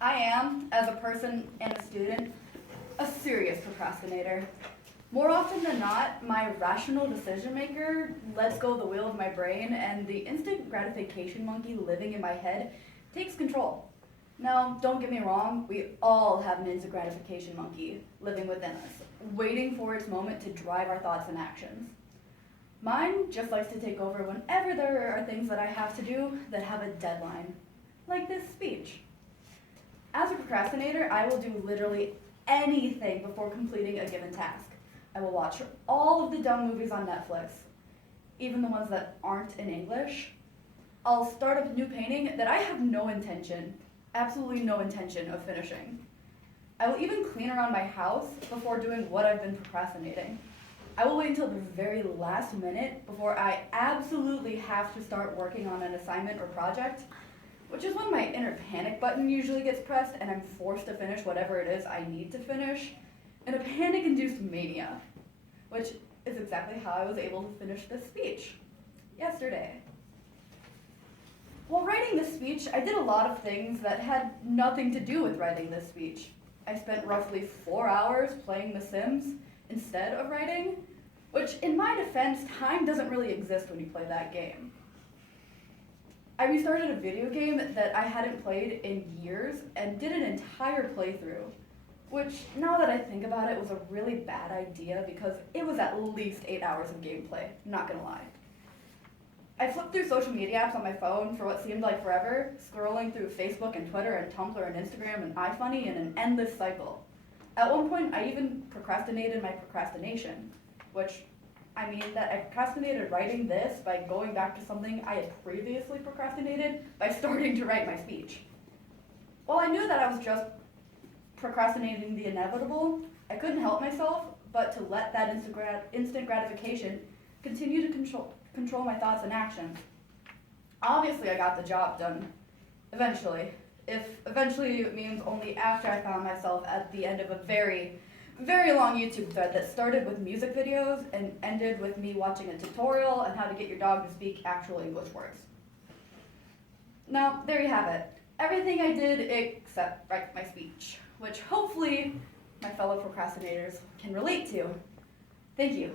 I am, as a person and a student, a serious procrastinator. More often than not, my rational decision maker lets go of the wheel of my brain, and the instant gratification monkey living in my head takes control. Now, don't get me wrong, we all have an instant gratification monkey living within us, waiting for its moment to drive our thoughts and actions. Mine just likes to take over whenever there are things that I have to do that have a deadline, like this speech. As a procrastinator, I will do literally anything before completing a given task. I will watch all of the dumb movies on Netflix, even the ones that aren't in English. I'll start up a new painting that I have no intention, absolutely no intention of finishing. I will even clean around my house before doing what I've been procrastinating. I will wait until the very last minute before I absolutely have to start working on an assignment or project, which is when my inner panic button usually gets pressed and I'm forced to finish whatever it is I need to finish in a panic-induced mania, which is exactly how I was able to finish this speech yesterday. While writing this speech, I did a lot of things that had nothing to do with writing this speech. I spent roughly 4 hours playing The Sims instead of writing, which in my defense, time doesn't really exist when you play that game. I restarted a video game that I hadn't played in years and did an entire playthrough, which now that I think about it was a really bad idea because it was at least 8 hours of gameplay, not gonna lie. I flipped through social media apps on my phone for what seemed like forever, scrolling through Facebook and Twitter and Tumblr and Instagram and iFunny in an endless cycle. At one point, I even procrastinated my procrastination, which, I mean that I procrastinated writing this by going back to something I had previously procrastinated by starting to write my speech. While I knew that I was just procrastinating the inevitable, I couldn't help myself but to let that instant gratification continue to control my thoughts and actions. Obviously, I got the job done, eventually. If eventually means only after I found myself at the end of a very, very long YouTube thread that started with music videos and ended with me watching a tutorial on how to get your dog to speak actual English words. Now, there you have it. Everything I did except write my speech, which hopefully my fellow procrastinators can relate to. Thank you.